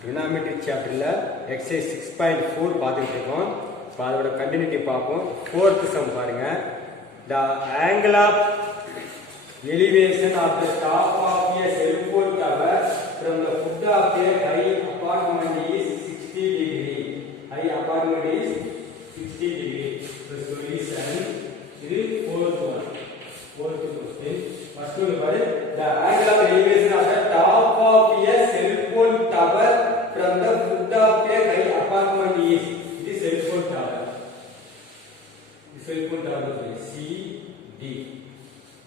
Trigonometry chapter exercise 6.4 பார்த்துட்டு இருக்கோம். இப்போ அதோட கண்டினியூட்டி பார்ப்போம். fourth sum பாருங்க. The angle of elevation of the top of a cell phone tower from the foot of a high apartment is 60 degree. High apartment is 60 degree. The solution is fourth one. Fourth question. First one பாரு. The angle of elevation of the top of a cell phone tower from the foot of a high apartment is. This cell phone tower. This cell phone tower is CD.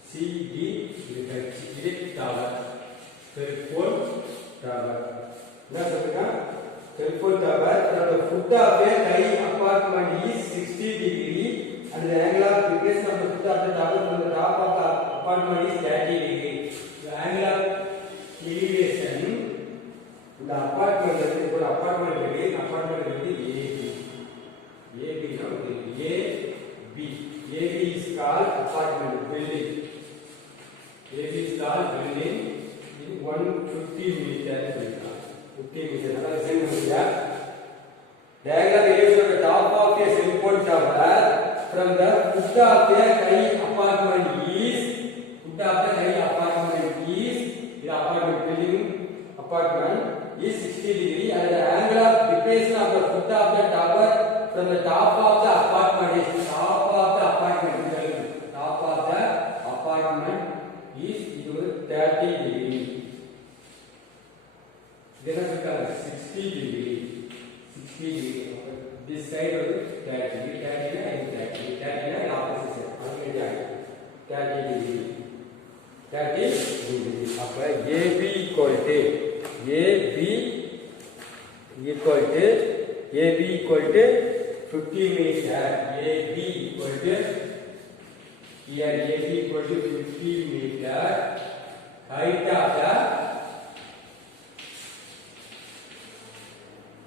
CD is tower. Cell phone tower. Now, cell phone tower from the foot of a high apartment is 60 degree, and the angle of elevation of the foot of the tower from the top of the apartment is 30 degree. The angle of elevation in the apartment is apartment is AB. AB is called apartment building. AB is called building in 150 meters. 50 meters. Now listen to me. The angle of elevation of the top of a cell phone tower from the foot of a high apartment is. Foot of the high apartment is. The apartment building apartment is 60 degree, and the angle of depression of the foot of the tower from the top of the apartment is. Top of the apartment is 30 degree. Then we have 60 degree. 60 degree. This side is 30 degree. 39 opposite side. 30 degree. 30 degree. After AB equal to AB equal to 50 meter. AB equal to here AB equal to 50 meter. Height of the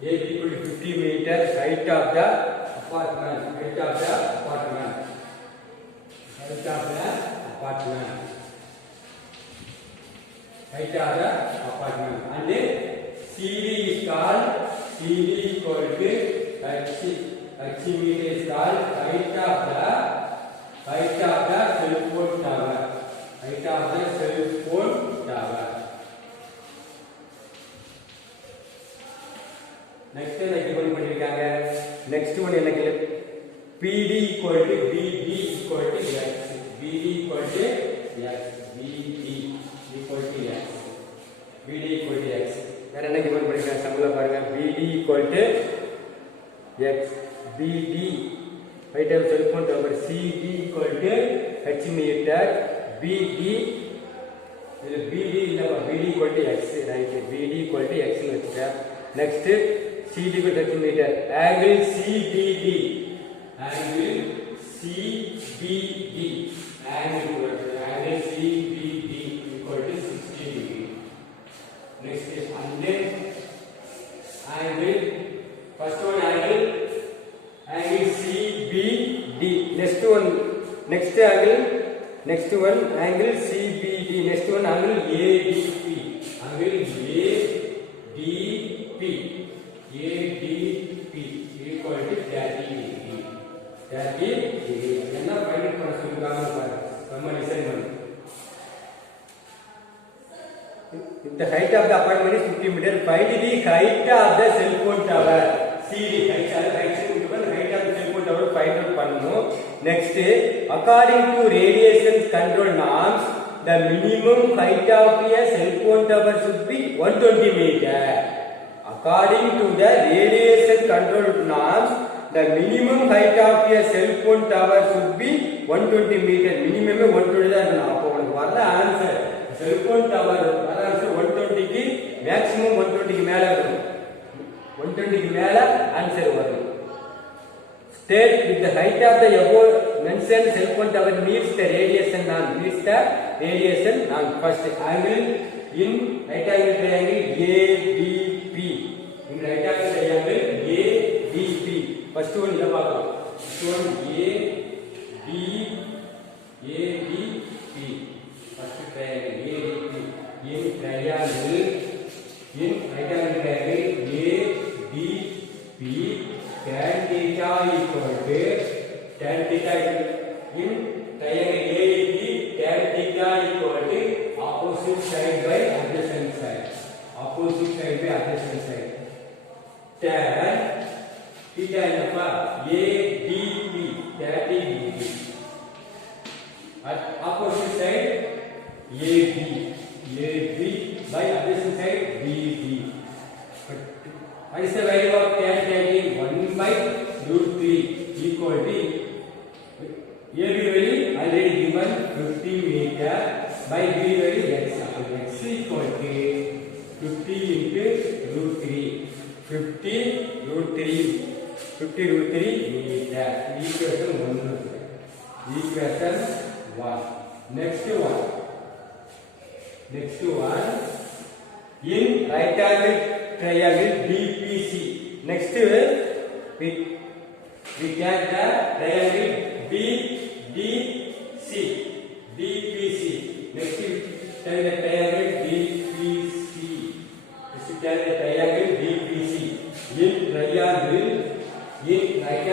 AB equal to 50 meter. Height of the apartment. Height of the apartment. Height of the apartment. Height of the apartment. And then CD is called CD equal to H meter is called height of the cell phone tower. Height of the cell phone tower. Next one given பண்ணிருக்காங்க. Next one என்ன கேளு? PD equal to BD equal to X. BD equal to X. BD equal to X. BD equal to X. வேற என்ன given பண்ணிருக்காங்க? சம்பள பாருங்க. BD equal to X. BD height of cell phone tower. CD equal to H meter. BD இல்ல BD equal to X, right? BD equal to X னு வெச்சுட்டா. Next CD equal to H meter. Angle CBD. Angle CBD. Angle CBD equal to 60 degree. Next is angle first one angle CBD. Next one angle CBD. Next one angle ADP. Angle ADP equal to 30 degree. 30 degree. என்ன find பண்ண சொல்றாங்க பாருங்க. நம்ம design பண்ணு. If the height of the apartment is 50 meter, find the height of the cell phone tower. CD height of the cell phone tower find out பண்ணனும். Next, according to radiation control norms, the minimum height of a cell phone tower should be 120 meter. According to the radiation control norms, the minimum height of a cell phone tower should be 120 meter. Minimum 120 தான் இருக்கணும். அப்போ உங்களுக்கு வர answer cell phone tower வர answer 120 க்கு maximum 120 க்கு மேல இருக்கும். 120 க்கு மேல ஆன்சர் வரும். State if the height of the above mentioned cell phone tower meets the radiation norm. First angle in right angle triangle ABP. In right angle triangle ABP. First one இத பார்க்கலாம். First one ABP. First triangle ABP. In triangle right angle triangle P tan theta equal to tan theta in triangle AEP tan theta equal to opposite side by adjacent side. Opposite side by adjacent side. Tan theta என்னப்பா ADP 30 degree. At opposite side AB by adjacent side BD. What is the value of tan 1 by root 3 equal to AB value already given 50 meter by B value x. X equal to 50 into root 3. 50 root 3 meter. Equation 1. Equation 1. Next one. In right angle triangle BPC. Next we get the triangle BDC. DPC. Next we take the triangle DPC. Next we take the triangle DPC. In right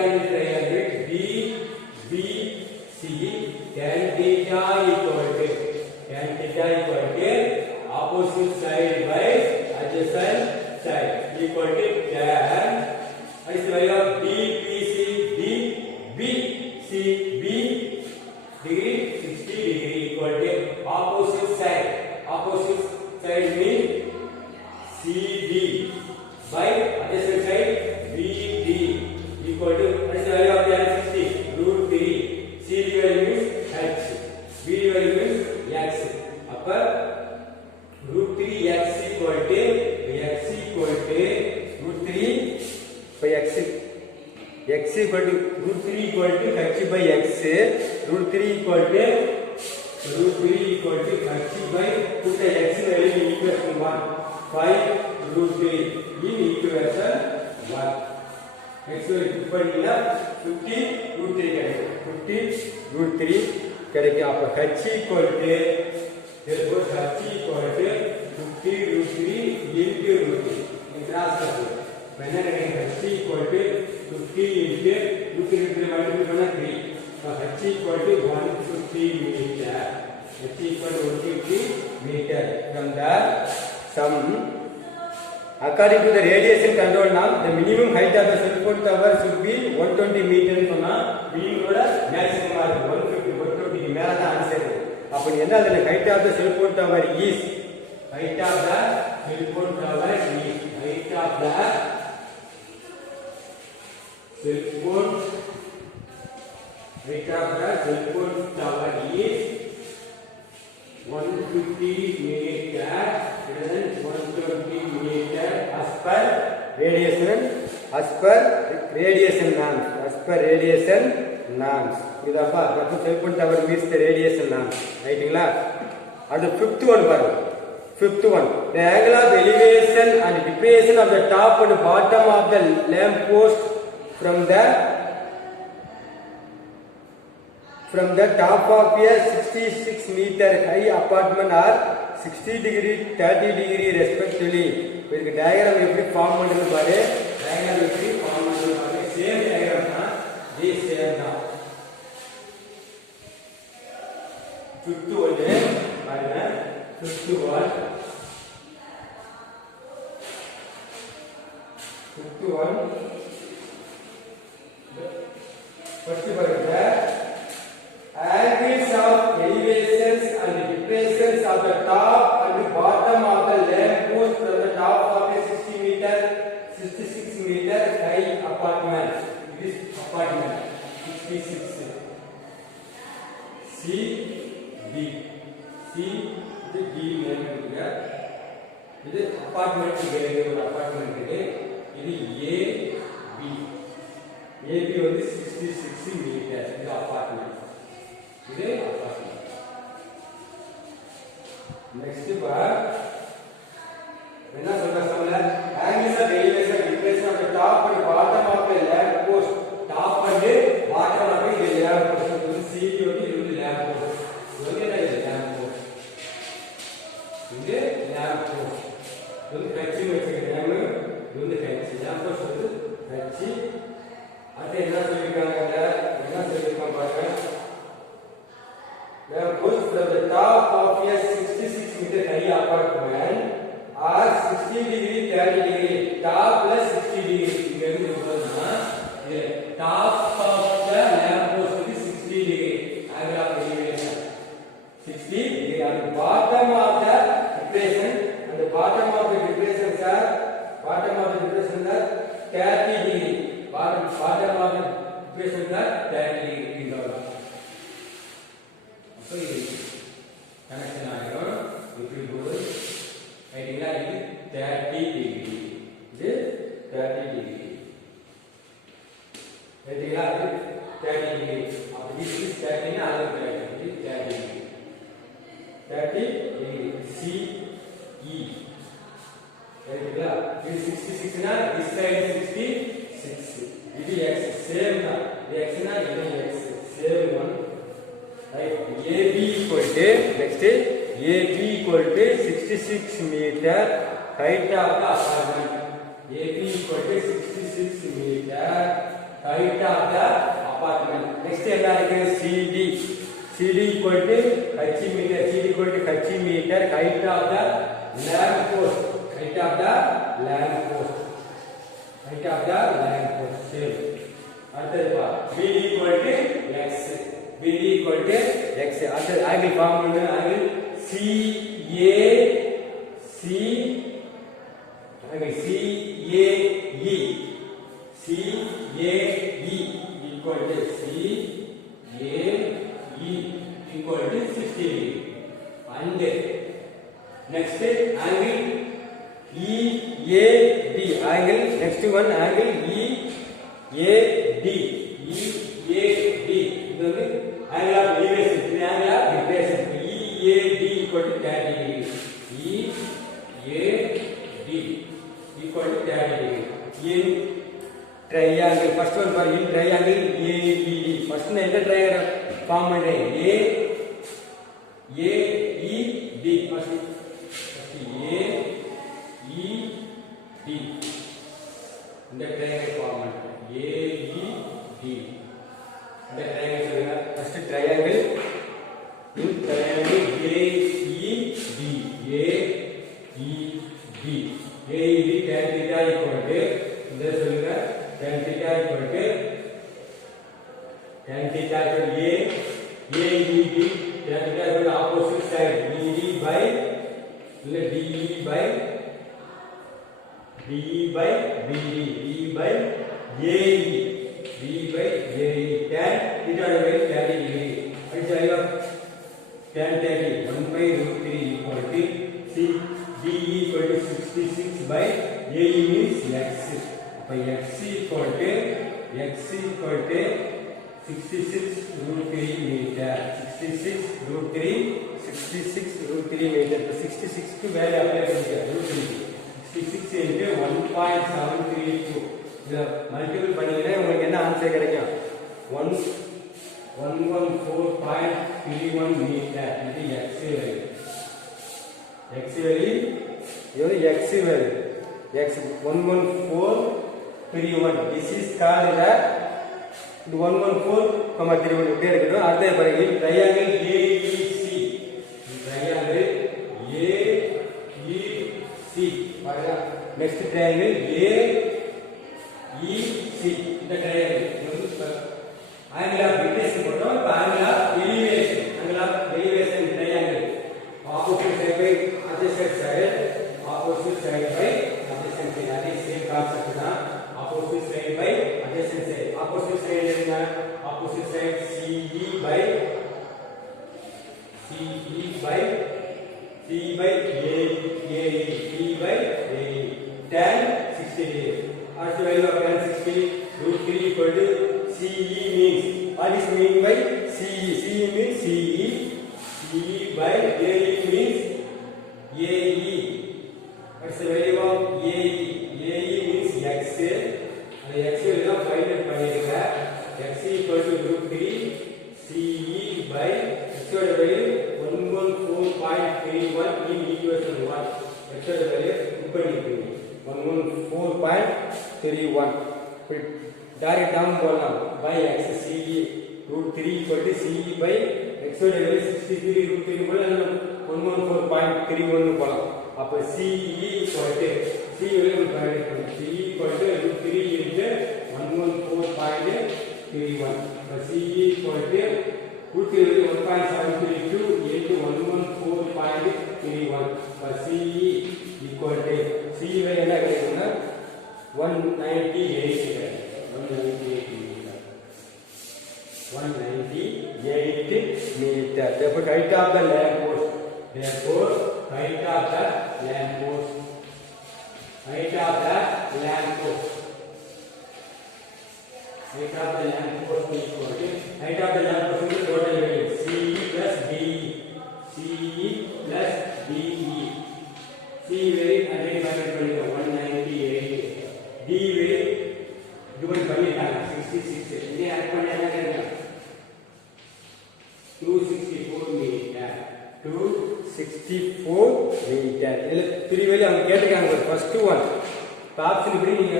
angle triangle DBC tan theta equal to opposite side by adjacent side equal to tan. What is the value of DPC? DBC B degree 60 degree equal to opposite side. Opposite side means CD by adjacent side BD equal to what is the value of tan 60? Root 3. CD value means H. BD value means X. Upper root 3 x equal to root 3 by x equal to root 3 equal to h by x. Root 3 equal to h by put the x value in equation 1. 5 root 3 in equation 1. X value put in 50 root 3 root 3 கிடைக்கும். அப்ப h equal to therefore h equal to 50 root 3 into root 3. In class करते हैं. मैंने कहा h equal to 50 into root 3 multiply करना 3. तो h equal to 150 meter. H equal to 150 meter. From the sum, according to the radiation control norm, the minimum height of the cell phone tower should be 120 meter. சொன்னா minimum ஓட maximum ஆ 150 மேல தான் answer. அப்ப என்ன அதுல height of the cell phone tower is height of the cell phone tower is height of the cell phone tower is 150 meter greater than 120 meter as per radiation norms. இதப்பா the cell phone tower meets the radiation norms. ரைட்டுங்களா? அடுத்து fifth one பாருங்க. Fifth one, the angle of elevation and depression of the top and bottom of the lamp post from the top of a 66 meter high apartment are 60 degree 30 degree respectively. இதுக்கு diagram எப்படி form பண்றது பாரு. diagram எப்படி form பண்றது பாரு. Same diagram தான். this same தான். fifth one பாருங்க. fifth one first பாருங்க. Angles of elevations and depressions of the top and bottom of the lamp post from the top of a 66 meter high apartment. This apartment 66. C D the D name here. This apartment here ஒரு apartment இருக்கு. இது AB வந்து 66 meter. இது apartment. இது apartment. Next part என்ன சொல்றாங்க? Angles of elevation and depression of the top and bottom of a lamp post. Top and bottom of a lamp post. இது CD வந்து இது lamp post. இது lamp post. இது lamp post. இது கட்சி வச்சிருக்காங்க. இது கட்சி lamp post வந்து at the bottom of the equation, and the bottom of the equation are 30 degree. Bottom of the equation are 30 degree. So connection ஆயிடும். இப்படி போகுது ரைட்டுங்களா? இது 30 டிகிரி, இது 30 டிகிரி ரைட்டுங்களா? இது 30 டிகிரி. அப்ப this is 30 னா அது 30 டிகிரி 30 டிகிரி CE ரைட்டுங்களா? இது 66 னா this side 66. இது x சேம் தான். இது x னா இது x same one. Right, AB equal to next AB equal to 66 meter height of the apartment. AB equal to 66 meter height of the apartment. Next என்ன இருக்கு? CD. CD equal to h meter. CD equal to h meter height of the lamp post. Height of the lamp post. Height of the lamp post. Same. அடுத்தது பா. BD equal to x. BD equal to x. அடுத்து angle form பண்ணு. angle CAE angle CAE equal to CAE equal to 60 degree. And next angle EAD angle, next one angle EAD இது வந்து angle of elevation, இது angle of depression. EAD equal to 30 degree. EAD equal to 30 degree. In triangle, first one for in triangle AED. First one என்ன triangle form பண்றேன்? AED. First AED. இந்த triangle form பண்றேன். AED. இந்த triangle சொல்லுங்க. First triangle in triangle AED. AED tan theta equal to இந்த சொல்லுங்க tan theta equal to AED tan theta equal to opposite side ED by DE by BD tan theta equal to 30 degree. What is the value of tan 30? 1 by root 3 equal to DE equal to 66 by AE means x. By x equal to 66 root 3 meter. 66 root 3 meter. The 66 க்கு value apply பண்ணிக்க root 3. 66 into 1.732. இத multiple பண்ணீங்கன்னா உங்களுக்கு என்ன answer கிடைக்கும்? 114.31 meter. இது x value. x value இது x value. x 11431. This is called the 114,31 இப்படி இருக்கட்டும். அடுத்து பாருங்க triangle AEC. triangle AEC பாருங்க. next triangle AEC. இந்த triangle angle of depression போட்டோம். இப்ப angle of elevation triangle. opposite side by adjacent side. opposite side by adjacent side. அதே same concept தான். opposite side by adjacent side. opposite side என்ன? opposite side CE by AE tan 60 degree. As the value of tan 60 root 3 equal to CE means what is mean by CE? CE means CE by AE means AE. What's the value of AE? AE means x. And x will not find it by x equal to root 3 CE by x value 114.31 in equation 1. X value 114.31. Direct down போடலாம் by x CE root 3 equal to CE by x value 63 root 3 போல 114.31 போடலாம். அப்ப CE equal to C value CE equal to root 3 into 114.31. CE equal to root 3 1.732 into 114.31 therefore height of the lamp post, height of the lamp post, height of the lamp post is equal to height of the lamp post is total value CE plus DE, CE plus DE. C very identified பண்ணிருக்கோம் 198, D very given பண்ணிட்டாங்க 66. இதை add பண்ணா என்ன கிடைக்கும் 264 metre, 264 metre. இதுல 3 value அவங்க கேட்டிருக்காங்க. First one option இப்படி நீங்க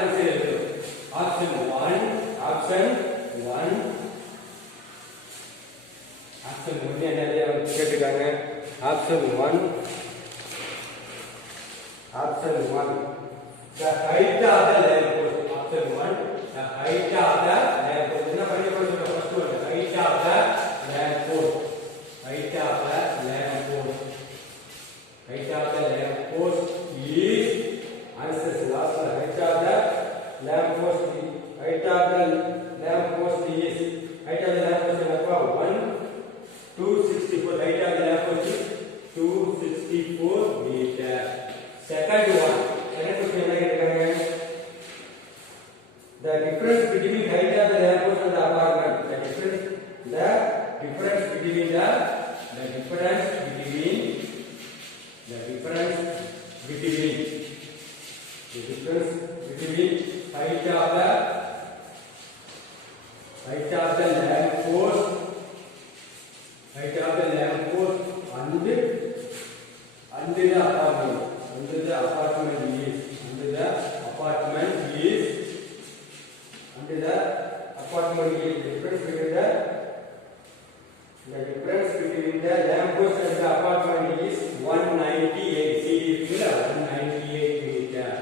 ஆன்சர் எழுதணும். ஆப்ஷன் 1 என்னது அவங்க கேட்டிருக்காங்க. Option 1 the height of the lamp post. Option 1 the height of the lamp post. என்ன பண்ணி போடுங்க first one height of the lamp post, height of the lamp post, height of the lamp post is answer last one. Height of the lamp post, height of the lamp post is height of the lamp post is 264. height of the lamp post is 264 meter. Second one, second question என்ன கேட்கிறாங்க. The difference between height of the lamp post and the apartment. The difference between height of the lamp post and the apartment. The apartment is the difference between the lamp post and the apartment is 198. See here 198 meter.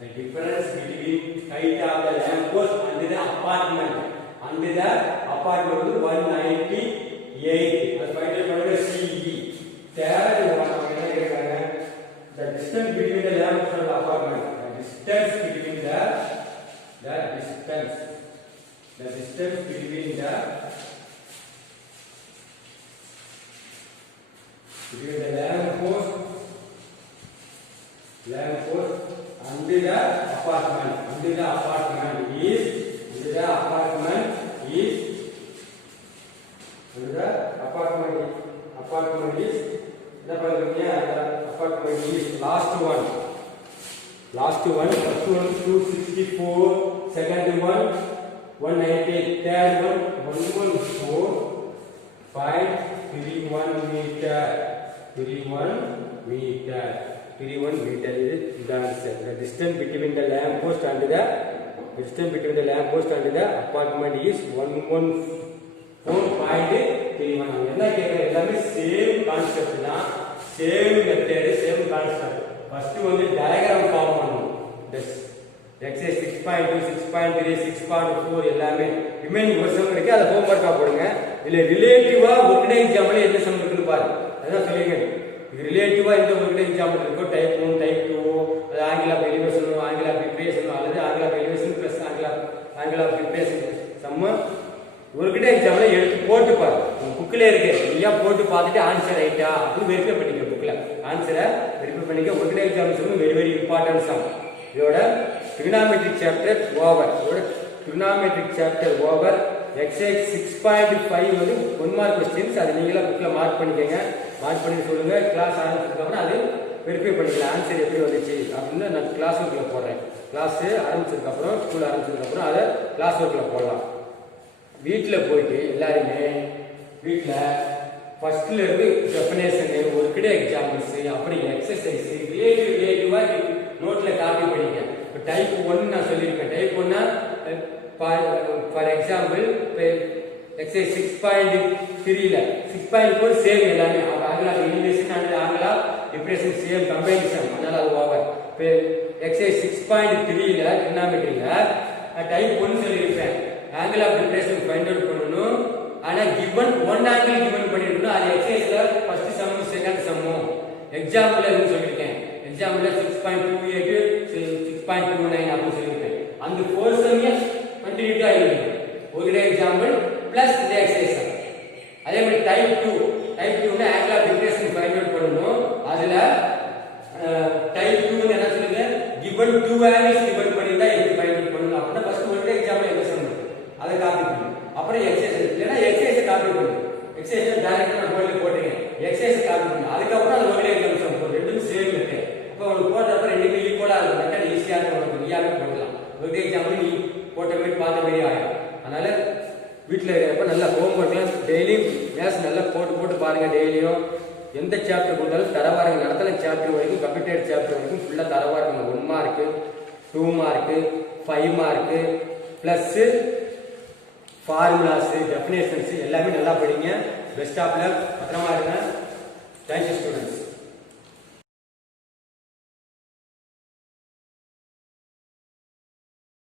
The difference between height of the lamp post and the apartment is 198. That's why they call it CE. Third one the distance between the lamp post and the apartment. The distance between the lamp post and the apartment is last one. First one 264, second one 198, third one 114.31 meter. 31 meter is the answer. The distance between the lamp post and the apartment is 114.31. என்ன கேக்குற எல்லாமே same concept தான், same method, same concept. First வந்து diagram form பண்ணனும். Exercise 6.2, 6.3, 6.4 எல்லாமே remaining ஒரு some இருக்கு. அத ஹோம்வொர்க்கா போடுங்க. இல்ல ரிலேட்டிவா ஒர்க்டே எக்ஸாம்ல என்ன சம் இருக்குன்னு பாருங்க. அதான் சொல்லிருக்கேன். இது ரிலேட்டிவா இந்த ஒர்க்டே எக்ஸாம்ல இருக்கு. டைப் 1, டைப் 2, அது angle of elevation, angle of preparation அல்லது angle of elevation plus angle of preparation sum worked எக்ஸாம்ல எடுத்து போட்டு பாரு. உங்க புக்ல இருக்கு. நீயா போட்டு பார்த்துட்டு ஆன்சர் ரைட்டா அப்படின்னு வெரிஃபை பண்ணிக்க. புக்ல ஆன்சரை வெரிஃபை பண்ணிக்க. Worked exam sum very very important sum. இதோட trigonometric chapter over. trigonometric chapter over. exercise 6.5 வந்து 1 மார்க் क्वेश्चंस. அது நீங்களா புக்ல மார்க் பண்ணிக்கங்க. மார்க் பண்ணி சொல்லுங்க. கிளாஸ் ஆரம்பிச்சதுக்கு அப்புறம் அது வெரிஃபை பண்ணிக்கலாம். ஆன்சர் எப்படி வந்துச்சு அப்படின்னு நான் கிளாஸ் ஒர்க்ல போடுறேன். கிளாஸ் ஆரம்பிச்சதுக்கு அப்புறம் ஸ்கூல் ஆரம்பிச்சதுக்கு அப்புறம் அதை கிளாஸ் ஒர்க்ல போடலாம். வீட்ல போயிட்டு எல்லாருமே வீட்ல ஃபர்ஸ்ட்ல இருந்து டெஃபினேஷன், ஒர்க்டே எக்ஸாம்பிள்ஸ், அப்படி எக்ஸர்சைஸ் ரிலேட்டிவா நோட்ல காப்பி பண்ணிக்க. இப்போ டைப் 1 நான் சொல்லியிருக்கேன். டைப் 1 ஃபார் எக்ஸாம்பிள் எக்ஸசைஸ் 6.3ல 6.4 சேம் எல்லாமே angle of elevation and angle of depression same combination. அதனால அது ஓவர். இப்போ எக்ஸசைஸ் 6.3ல ட்ரிகோனோமெட்ரில டைப் 1 சொல்லியிருப்பேன். Angle of depression find out பண்ணனும். ஆனா கிவன் ஒன் ஆங்கிள் கிவன் பண்ணிருக்கணும். அது எக்ஸசைஸ்ல ஃபர்ஸ்ட் சம் செகண்ட் சம் எக்ஸாம்பிள்ல இருந்து சொல்லிருக்கேன். எக்ஸாம்பிள்ல 6.28 6.29 அப்படி சொல்லிருக்கேன். அந்த 4 சம்மே கண்டினியூட்டா எழுதுங்க. ஒரு எக்ஸாம்பிள் பிளஸ் இந்த எக்ஸசைஸ். அதே மாதிரி டைப் 2 னா angle of depression two angles depend பண்ணியிருந்தா எப்படி பயன்படுத்தி பண்ணணும் அப்படின்னா ஃபர்ஸ்ட் ஒரு எக்ஸாம்பிள் என்ன சொல்லணும் அதை காப்பி பண்ணணும். அப்புறம் எக்ஸசைஸ் இல்லைன்னா எக்ஸசைஸ் காப்பி பண்ணணும். எக்ஸசைஸ் டைரக்டா நான் கோயிலுக்கு போட்டீங்க எக்ஸசைஸ் காப்பி பண்ணணும். அதுக்கப்புறம் அது ஒரே எக்ஸாம்பிள் போடும். ரெண்டும் சேம் இருக்கு. இப்போ உங்களுக்கு போடுறப்ப ரெண்டுமே ஈக்குவலா இருக்கும். ஈஸியா இருக்கும். நீயாவே போடலாம். ஒரு எக்ஸாம்பிள் நீ போட்ட மாதிரி பார்த்த மாதிரி ஆகும். அதனால வீட்டில் இருக்கிறப்ப நல்லா ஹோம் ஒர்க்லாம் டெய்லி மேத்ஸ் நல்லா போட்டு பாருங்க. டெய்லியும் எந்த சாப்டர் கொடுத்தாலும் தரவா இருக்கு. நடத்தல சாப்டர் வரைக்கும் கம்ப்யூட்டர் சாப்டர் வரைக்கும் ஃபுல்லாக தரவா இருக்குங்க. 1 mark 2 mark 5 mark plus formulas definitions எல்லாமே நல்லா படிங்க. Best of luck. பத்திரமா இருங்க. Thank you students.